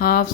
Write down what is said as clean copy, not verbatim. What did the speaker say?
½